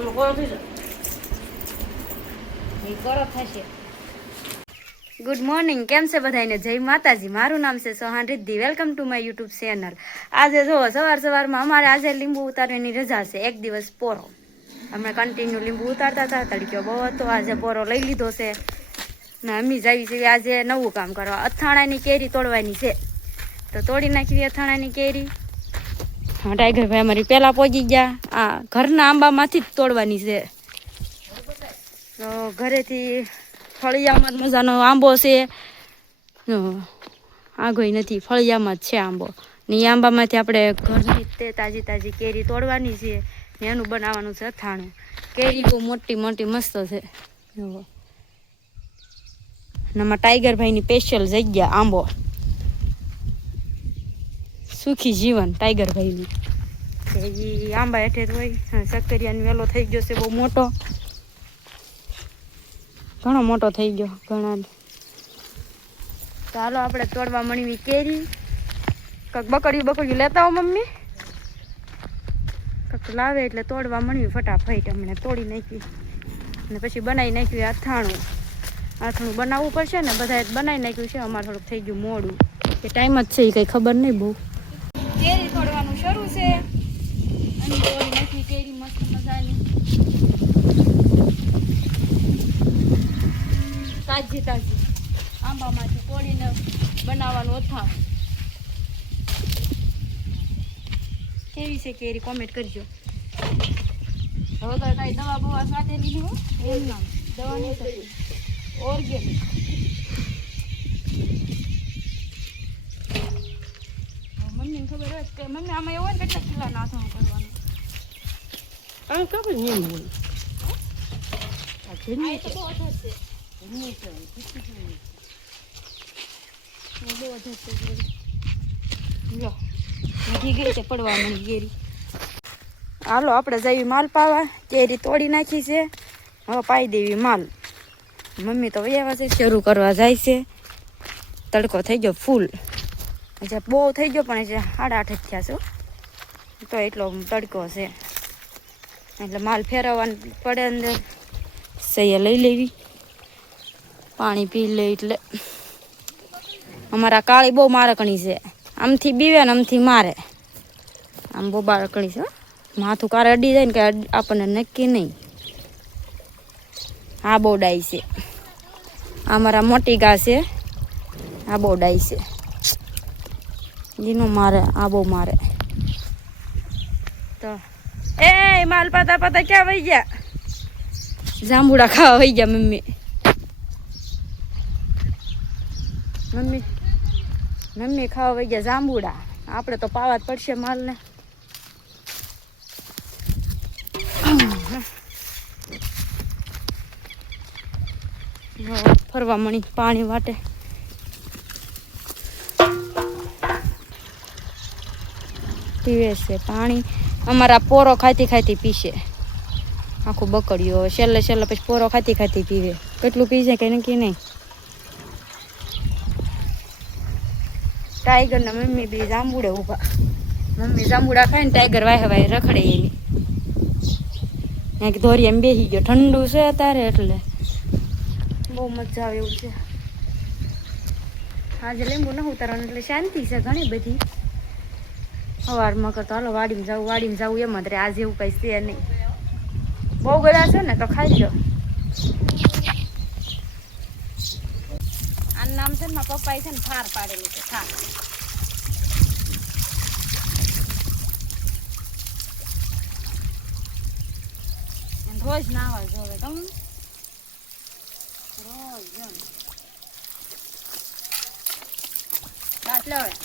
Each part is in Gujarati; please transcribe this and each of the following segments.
ગુડ મોર્નિંગ, કેમ છે બધાને? જય માતાજી. મારું નામ છે Sohan Riddhi. Welcome to my YouTube channel. આજે જો સવારમાં અમારે આજે લીંબુ ઉતારવાની રજા છે, એક દિવસ પોરો. અમે કન્ટિન્યુ લીંબુ ઉતારતા હતા, તડક્યો બહુ હતો. આજે પોરો લઈ લીધો છે ને અમી જાવી છે આજે નવું કામ કરવા. અથાણાની કેરી તોડવાની છે, તો તોડી નાખી અથાણાની કેરી. હા, ટાઈગર ભાઈ અમારી પહેલાં પહોંચી ગયા. આ ઘરના આંબામાંથી જ તોડવાની છે. તો ઘરેથી ફળિયામાં મજાનો આંબો છે, આગળ નથી, ફળિયામાં જ છે આંબો ને. એ આંબામાંથી આપણે ઘરની તે તાજી તાજી કેરી તોડવાની છે ને એનું બનાવવાનું છે અથાણું. કેરી બહુ મોટી મોટી મસ્ત છે. આમાં ટાઈગર ભાઈની સ્પેશિયલ જગ્યા આંબો, સુખી જીવન ટાઈગર ભાઈની. એ આંબા હેઠે જ હોય. સક્કરિયાનો વેલો થઈ ગયો છે બહુ મોટો, ઘણો મોટો થઈ ગયો ઘણા. ચાલો આપણે તોડવા મળવી કેરી. કંઈક બકડ્યું લેતા હો મમ્મી, કંઈક લાવે એટલે તોડવા મળવી ફટાફટ. હમણાં તોડી નાખી અને પછી બનાવી નાખ્યું અથાણું. અથાણું બનાવવું પડશે ને, બધાએ બનાવી નાખ્યું છે. અમારે થોડુંક થઈ ગયું મોડું, કે ટાઈમ જ છે એ કંઈ ખબર નહીં બહુ. કેરી તોડવાનું શરૂ છે અને તોડી નાખી કેરી મસ્ત મજાની તાજી તાજી આંબામાંથી તોડીને બનાવવાનું અથાણું. કેવી છે કેરી કોમેન્ટ કરજો. હવે તો કાંઈ દવા બવા સાથે લીધી હો, એમ નામ દવા નહીં થતી, ઓર્ગેનિક. મમ્મીને ખબર હોય કે મમ્મી આમાં એવું હોય ને કેટલા કિલો નાથવાનું કરવાનું. આમ ખબર નહીં હોય. આ તો બહુ અધર છે, બહુ અધર છે. લો વધી ગઈ છે પડવા મળી કેરી. હાલો આપણે જઈએ માલ પાવા. કેરી તોડી નાખી છે, હવે પાઈ દેવી માલ. મમ્મી તો વૈયા છે, શરૂ કરવા જાય છે. તડકો થઈ ગયો ફૂલ, હજી બહુ થઈ ગયો પણ હજી 8:30 જ થયા છે, તો એટલો તડકો છે એટલે માલ ફેરવવાનું પડે. અંદર સૈયા લઈ લેવી, પાણી પી લે. એટલે અમારા કાળી બહુ મારકણી છે, આમથી બીવે ને આમથી મારે. આમ બહુ બારકણી છે, માથું કારે અડી જાય ને કે આપણને નક્કી નહીં. આ બહુ ડાઈ છે. આ મારા મોટી ગા છે, આ બહુ ડાઈ છે. એનું મારે, આ બહુ મારે. તો એ માલ પાતા પાતા ક્યાં વહી ગયા? જાંબુડા ખાવા વહી ગયા મમ્મી. મમ્મી ખાવા વહી ગયા જાંબુડા. આપણે તો પાવા જ પડશે માલને. ફરવા મળી પાણી વાટે. પીવે છે પાણી. અમારા પોરો ખાતી ખાતી પીશે આખું બકડ્યું. હવે છેલ્લે પછી પોરો ખાતી ખાતી પીવે. કેટલું પીશે કે નક્કી નહીં. ટાઈગર ને મમ્મી બી જાંબુડે ઊભા. મમ્મી જાંબુડા ખાય ને ટાઈગર વાહે વાહે રખડે. એની એક ધોરી એમ બેસી ગયો. ઠંડુ છે અત્યારે એટલે બહુ મજા આવે એવું છે. આજે લીંબુ ન ઉતારવાનું એટલે શાંતિ છે ઘણી બધી. સવારમાં કરતો હાલો વાડીમાં જવું એમ જ રહે. આજે એવું કંઈ છે નહીં. બહુ ગળા છે ને તો ખાઈ લો. આનું નામ છે ને મારા પપ્પાએ છે ને થાર પાડેલી છે, થાર. રોજ નાવા જોવે તમે, રોજ જેમ બાસ લેવાય.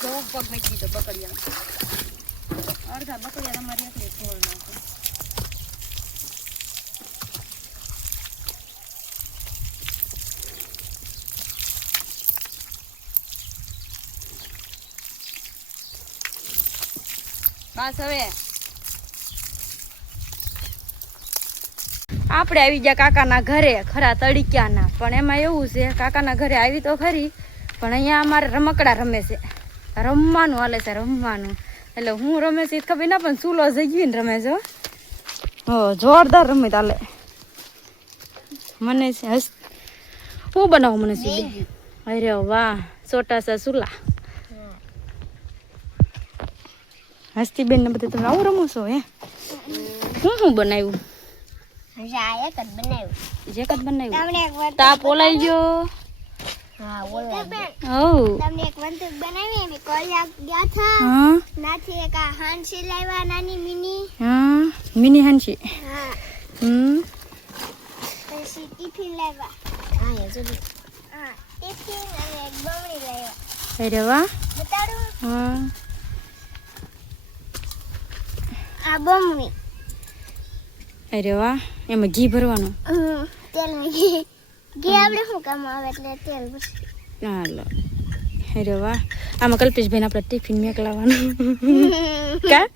જો પગ મેકી દીધો બકડિયા. અડધા બકડિયા તમારી એકલી છોડ નાખો. બસ હવે આપણે આવી ગયા કાકાના ઘરે. ખરા તડીક્યાના, પણ એમાં એવું છે કાકાના ઘરે આવી તો ખરી, પણ અહીંયા અમારે રમકડા રમે છે. રમવાનું હાલે છે, રમવાનું. એટલે હું રમે છે ખબર ના, પણ ચૂલો જઈ ને રમે છો. હો જોરદાર રમત હાલે મને છે હું બનાવું મને સીધી અરે વાહ છોટા સા સુલા હસ્તી બેન ને બધું તમે આવું રમો છો હે હું બનાવ્યું જે કદ બનાવ્યું તાપ ઓલાઈ ગયો તમને એક વંતુક બનાવી અમે કોલિયા ગયા થા હા નાથી એક આ હાંસી લાવ્યા નાની મિની હા મિની હંસી હા પછી ટિફિન લાવ્યા હા ટિફિન અને એક બમણી લાવ્યા અરે વાહ બતાડું હા આ બમણી અરે વાહ એમાં ઘી ભરવાનું તેલ ની ઘી આપણે શું કામ આવે એટલે તેલ હાલો અરે વાહ આમાં કલ્પેશભાઈ આપણે ટિફિન મેકલાવાનું કા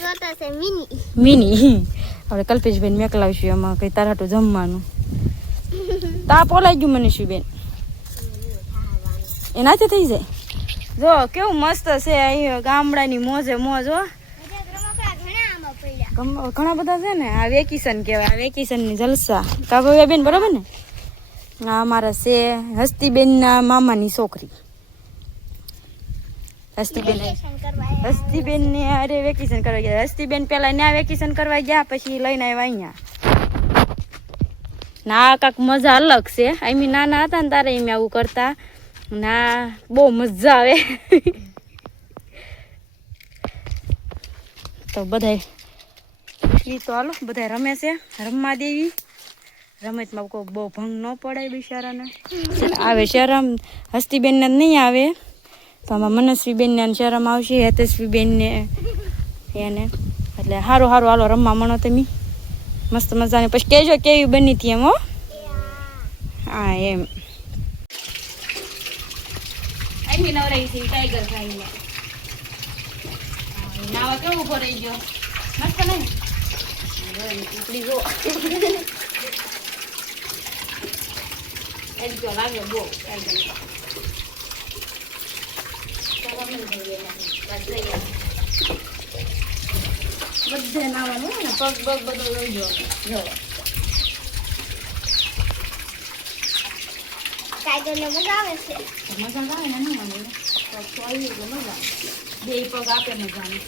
જોતા છે મિની મિની આપણે કલ્પેશભાઈ મેકલાવશું એમાં કઈ તારાટું જમવાનું તાપ ઓલાઈ ગયું મનીષુબેન એનાથી થઈ જાય જો કેવું મસ્ત છે અહીં ગામડાની મોજે મોજ હો ઘણા બધા છે ને આ વેકેશન કહેવાય આ વેકેશનની જલસા કાબા બેન બરાબર ને આ અમારા છે હસ્તીબેનના મામાની છોકરી હસ્તીબેન ને અરે વેકેશન કરવા ગયા હસ્તીબેન પેલા ત્યાં વેકેશન કરવા ગયા પછી લઈને આવ્યા અહીંયા ના કાંક મજા અલગ છે એમ નાના હતા ને તારે એમ આવું કરતા ના બહુ મજા આવે તો બધાય એ તો હાલો બધા રમે છે રમવા દેવી રમતમાં કોઈ બહુ ભંગ ન પડાય બિચારાને આવે શરમ હસ્તીબેનને નહીં આવે તો આમાં મનસ્વીબેનને શરમ આવશે હેતસ્વીબેનને એને એટલે સારું સારું હાલો રમવા મણો તમે મસ્ત મજાને પછી કહેજો કેવી બની હતી એમ હો હા એમ આઈ નવરાઈ છે ટાઈગર ખાઈને નાવા કેવું ઉભો રહી ગયો મસ્ત નહીં ઉપડી જો એમ તો લાગે બહુ બધે નાવાનું ને પગ પગ બધો લઈ ગયો જો ટાઈગરને મજા આવે છે મજા આવે ને નહીં મને પગ તો આવી એટલે મજા આવે બે પગ આપે મજાને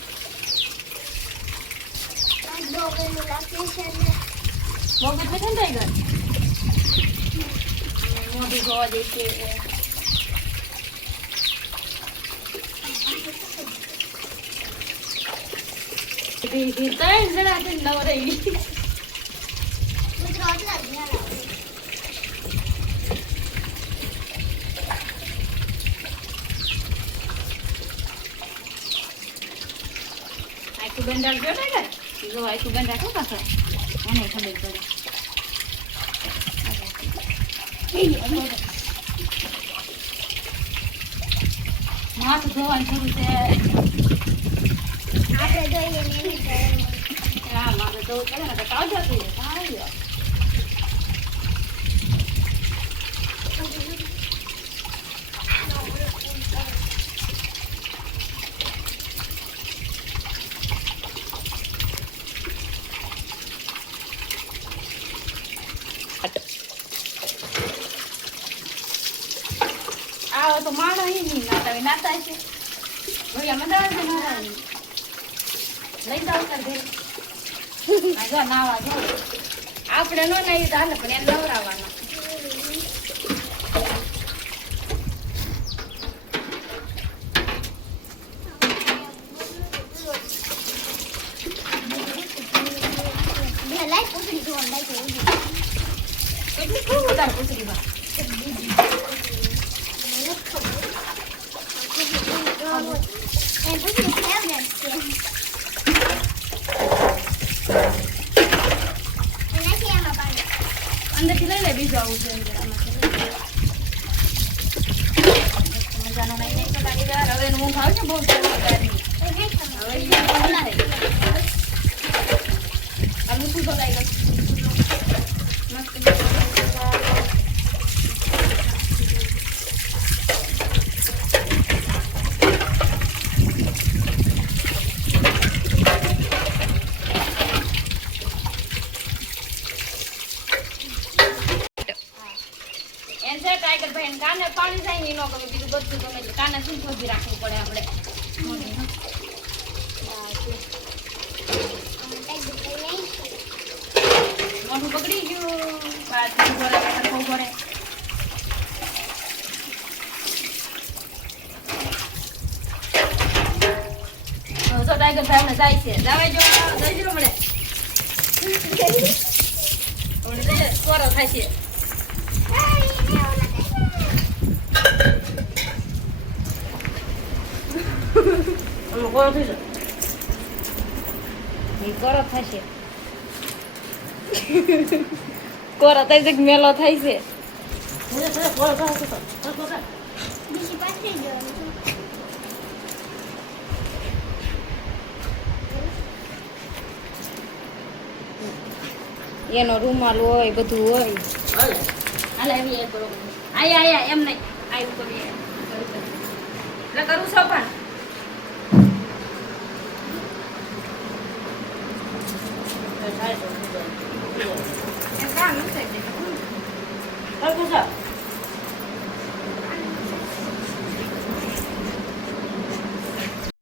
ડોગરનું લાગતું છે ને બહુ બધે છે ને ટાઈગર મોઢું જોવા દેશે ત્રણ જણા છે નવરાઈ ગુજરાત લાગ્યા આખું બંધાર જો ને જો આખું બંધાર શું પાછળ મને ખબર પડે માથું ધોવાનું શરૂ છે આપણે જોઈએ ને એની હા માથું ધોવું પડે ને તો તાજા થઈ જાય આવો તો માણો નહીં નાતા છે ભૈયા મજા આવે છે મારા લઈ જાવ તાર ઘરે જો નાવા જો આપણે નો નાઈ તો હાલે પણ એને નવરાવવાનો લાઈટ પૂછડી જોવાનું લાઈટ એટલી ખૂબ ઉતાર પૂછડી બા અંદરથી લઈ લે બીજું આવું છે મજાનો નહીં નહીં કાઢી હવે હું ખાવ છે બહુ હવે શું બોલાય એને કાને પાણી જાય ને એનો ગમે બીજું બધું ગમે એટલે કાને શું શોધી રાખવું પડે આપણે મોઢું બગડી ગયું બાદ ઘરે સરખો ઘરે જો ટાઈગર ભાઈ હમણાં જાય છે જવાય જો જઈ જો મળે હમણાં સોરો થાય છે કોરો થઈ જાય કોરો થશે કોરો થાય છે મેલો થાય છે બીજી પાસે જવાનું એનો રૂમાલ હોય બધું હોય હાલે આવી એક બરોબર આયા એમ નહીં આયું કરીએ એટલે કરું છો પણ એમ કામ નથી